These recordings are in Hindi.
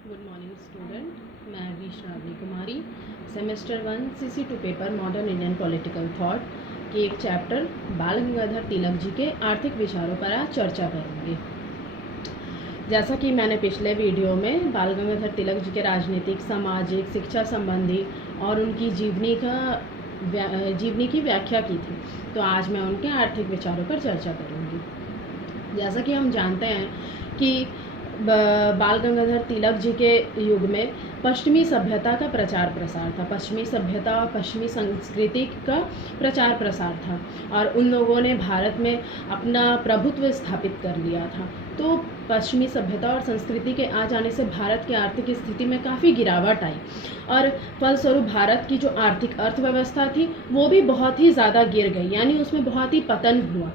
गुड मॉर्निंग स्टूडेंट, मैं V Shravani Kumari semester 1 CC2 paper modern Indian political thought के एक चैप्टर बाल गंगाधर तिलक जी के आर्थिक विचारों पर आज चर्चा करेंगे। जैसा कि मैंने पिछले वीडियो में बाल गंगाधर तिलक जी के राजनीतिक, सामाजिक, शिक्षा संबंधी और उनकी जीवनी की व्याख्या की थी, तो आज मैं उनके आर्थिक विचारों पर चर्चा करूँगी। जैसा कि हम जानते हैं कि बाल गंगाधर तिलक जी के युग में पश्चिमी सभ्यता का प्रचार प्रसार था, पश्चिमी सभ्यता और पश्चिमी संस्कृति का प्रचार प्रसार था और उन लोगों ने भारत में अपना प्रभुत्व स्थापित कर लिया था। तो पश्चिमी सभ्यता और संस्कृति के आ जाने से भारत की आर्थिक स्थिति में काफ़ी गिरावट आई और फलस्वरूप भारत की जो आर्थिक अर्थव्यवस्था थी वो भी बहुत ही ज़्यादा गिर गई, यानी उसमें बहुत ही पतन हुआ।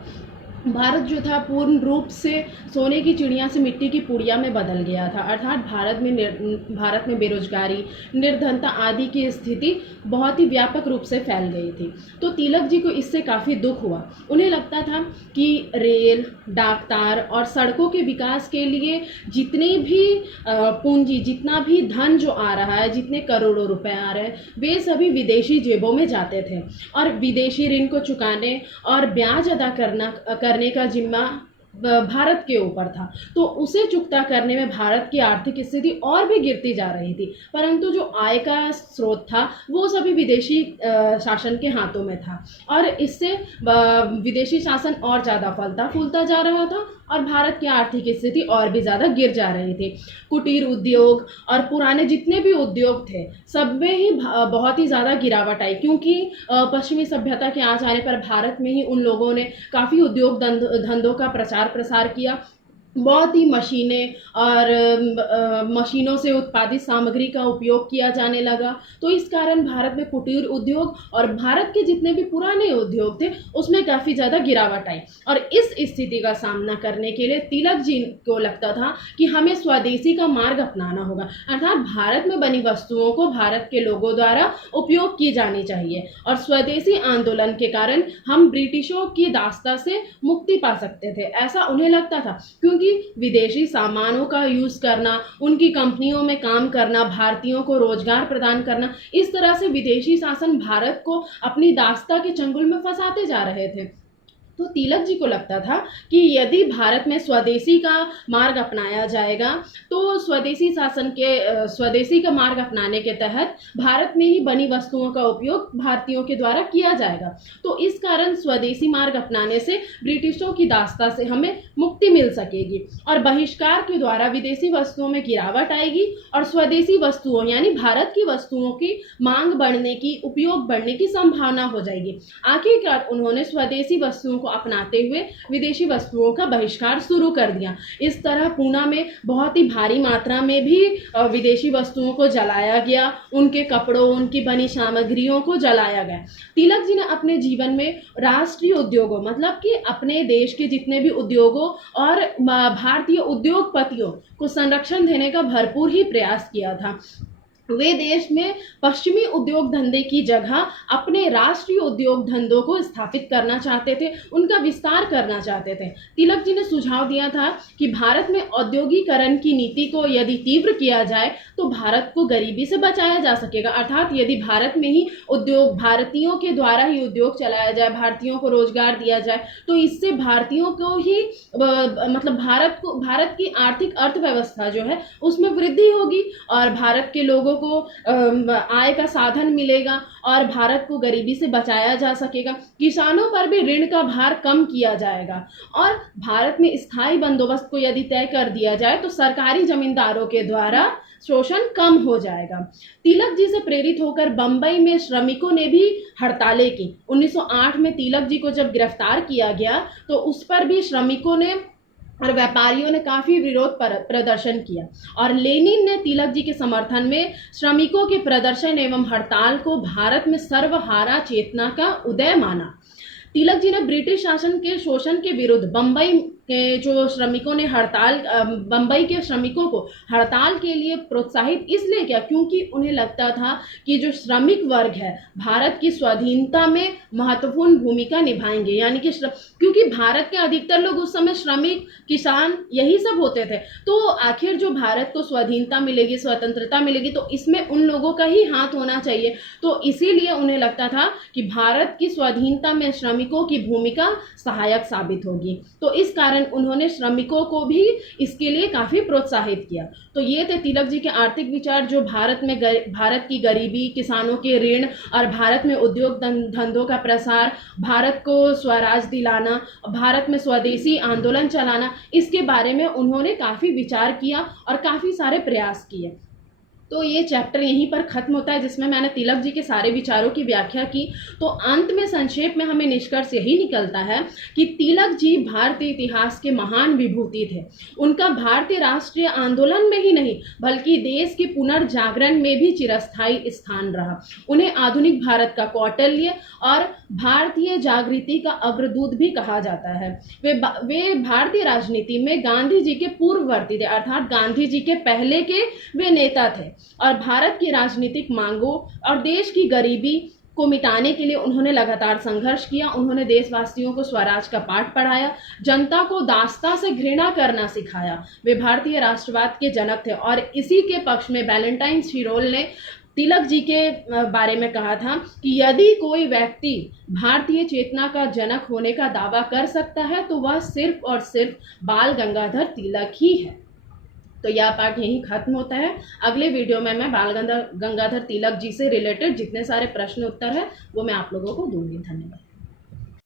भारत जो था पूर्ण रूप से सोने की चिड़िया से मिट्टी की पुड़िया में बदल गया था, अर्थात भारत में बेरोजगारी, निर्धनता आदि की स्थिति बहुत ही व्यापक रूप से फैल गई थी। तो तिलक जी को इससे काफ़ी दुख हुआ। उन्हें लगता था कि रेल, डाकतार और सड़कों के विकास के लिए जितनी भी पूंजी, जितना भी धन जो आ रहा है, जितने करोड़ों रुपए आ रहे हैं, वे सभी विदेशी जेबों में जाते थे और विदेशी ऋण को चुकाने और ब्याज अदा करने का जिम्मा भारत के ऊपर था। तो उसे चुकता करने में भारत की आर्थिक स्थिति और भी गिरती जा रही थी, परंतु जो आय का स्रोत था वो सभी विदेशी शासन के हाथों में था और इससे विदेशी शासन और ज़्यादा फलता फूलता जा रहा था और भारत की आर्थिक स्थिति और भी ज़्यादा गिर जा रही थी। कुटीर उद्योग और पुराने जितने भी उद्योग थे सब में ही बहुत ही ज़्यादा गिरावट आई, क्योंकि पश्चिमी सभ्यता के आ जाने पर भारत में ही उन लोगों ने काफ़ी उद्योग धंधों का प्रसार किया। बहुत ही मशीनें और मशीनों से उत्पादित सामग्री का उपयोग किया जाने लगा। तो इस कारण भारत में कुटीर उद्योग और भारत के जितने भी पुराने उद्योग थे उसमें काफ़ी ज़्यादा गिरावट आई और इस स्थिति का सामना करने के लिए तिलक जी को लगता था कि हमें स्वदेशी का मार्ग अपनाना होगा, अर्थात भारत में बनी वस्तुओं को भारत के लोगों द्वारा उपयोग की जानी चाहिए और स्वदेशी आंदोलन के कारण हम ब्रिटिशों की दास्ता से मुक्ति पा सकते थे, ऐसा उन्हें लगता था। क्योंकि विदेशी सामानों का यूज करना, उनकी कंपनियों में काम करना, भारतीयों को रोजगार प्रदान करना, इस तरह से विदेशी शासन भारत को अपनी दास्ता के चंगुल में फंसाते जा रहे थे। तो तिलक जी को लगता था कि यदि भारत में स्वदेशी का मार्ग अपनाया जाएगा तो स्वदेशी का मार्ग अपनाने के तहत भारत में ही बनी वस्तुओं का उपयोग भारतीयों के द्वारा किया जाएगा। तो इस कारण स्वदेशी मार्ग अपनाने से ब्रिटिशों की दास्ता से हमें मुक्ति मिल सकेगी और बहिष्कार के द्वारा विदेशी वस्तुओं में गिरावट आएगी और स्वदेशी वस्तुओं यानी भारत की वस्तुओं की मांग बढ़ने की, उपयोग बढ़ने की संभावना हो जाएगी। आखिरकार उन्होंने स्वदेशी वस्तुओं अपनाते हुए विदेशी वस्तुओं का बहिष्कार शुरू कर दिया। इस तरह पूना में बहुत ही भारी मात्रा में भी विदेशी वस्तुओं को जलाया गया, उनके कपड़ों, उनकी बनी सामग्रियों को जलाया गया। तिलक जी ने अपने जीवन में राष्ट्रीय उद्योगों, मतलब कि अपने देश के जितने भी उद्योगों और भारतीय उद्योगपतियों को संरक्षण देने का भरपूर ही प्रयास किया था। वे देश में पश्चिमी उद्योग धंधे की जगह अपने राष्ट्रीय उद्योग धंधों को स्थापित करना चाहते थे, उनका विस्तार करना चाहते थे। तिलक जी ने सुझाव दिया था कि भारत में औद्योगिकरण की नीति को यदि तीव्र किया जाए तो भारत को गरीबी से बचाया जा सकेगा, अर्थात यदि भारत में ही उद्योग, भारतीयों के द्वारा ही उद्योग चलाया जाए, भारतीयों को रोजगार दिया जाए, तो इससे भारतीयों को ही मतलब भारत की आर्थिक अर्थव्यवस्था जो है उसमें वृद्धि होगी और भारत के लोगों को आय का साधन मिलेगा और भारत को गरीबी से बचाया जा सकेगा। किसानों पर भी ऋण का भार कम किया जाएगा और भारत में स्थायी बंदोबस्त को यदि तय कर दिया जाए तो सरकारी जमींदारों के द्वारा शोषण कम हो जाएगा। तिलक जी से प्रेरित होकर बंबई में श्रमिकों ने भी हड़तालें की। 1908 में तिलक जी को जब गिरफ्तार किया गया तो उस पर भी श्रमिकों ने और व्यापारियों ने काफ़ी विरोध प्रदर्शन किया और लेनिन ने तिलक जी के समर्थन में श्रमिकों के प्रदर्शन एवं हड़ताल को भारत में सर्वहारा चेतना का उदय माना। तिलक जी ने ब्रिटिश शासन के शोषण के विरुद्ध बंबई के जो श्रमिकों ने हड़ताल, बम्बई के श्रमिकों को हड़ताल के लिए प्रोत्साहित इसलिए किया क्योंकि उन्हें लगता था कि जो श्रमिक वर्ग है भारत की स्वाधीनता में महत्वपूर्ण भूमिका निभाएंगे, यानी कि क्योंकि भारत के अधिकतर लोग उस समय श्रमिक, किसान यही सब होते थे। तो आखिर जो भारत को स्वाधीनता मिलेगी, स्वतंत्रता मिलेगी, तो इसमें उन लोगों का ही हाथ होना चाहिए। तो इसीलिए उन्हें लगता था कि भारत की स्वाधीनता में श्रमिकों की भूमिका सहायक साबित होगी। तो इस कारण उन्होंने श्रमिकों को भी इसके लिए काफ़ी प्रोत्साहित किया। तो ये थे तिलक जी के आर्थिक विचार, जो भारत की गरीबी, किसानों के ऋण और भारत में उद्योग धंधों का प्रसार, भारत को स्वराज दिलाना, भारत में स्वदेशी आंदोलन चलाना, इसके बारे में उन्होंने काफ़ी विचार किया और काफ़ी सारे प्रयास किए। तो ये चैप्टर यहीं पर ख़त्म होता है, जिसमें मैंने तिलक जी के सारे विचारों की व्याख्या की। तो अंत में संक्षेप में हमें निष्कर्ष यही निकलता है कि तिलक जी भारतीय इतिहास के महान विभूति थे। उनका भारतीय राष्ट्रीय आंदोलन में ही नहीं बल्कि देश के पुनर्जागरण में भी चिरस्थायी स्थान रहा। उन्हें आधुनिक भारत का कौटिल्य और भारतीय जागृति का अग्रदूत भी कहा जाता है। वे भारतीय राजनीति में गांधी जी के पूर्ववर्ती थे, अर्थात गांधी जी के पहले के वे नेता थे और भारत की राजनीतिक मांगों और देश की गरीबी को मिटाने के लिए उन्होंने लगातार संघर्ष किया। उन्होंने देशवासियों को स्वराज का पाठ पढ़ाया, जनता को दास्ता से घृणा करना सिखाया। वे भारतीय राष्ट्रवाद के जनक थे और इसी के पक्ष में वैलेंटाइन शिरोल ने तिलक जी के बारे में कहा था कि यदि कोई व्यक्ति भारतीय चेतना का जनक होने का दावा कर सकता है तो वह सिर्फ और सिर्फ बाल गंगाधर तिलक ही है। तो यह पार्ट यहीं खत्म होता है। अगले वीडियो में मैं बाल गंगाधर तिलक जी से रिलेटेड जितने सारे प्रश्न उत्तर है वो मैं आप लोगों को दूंगी। धन्यवाद।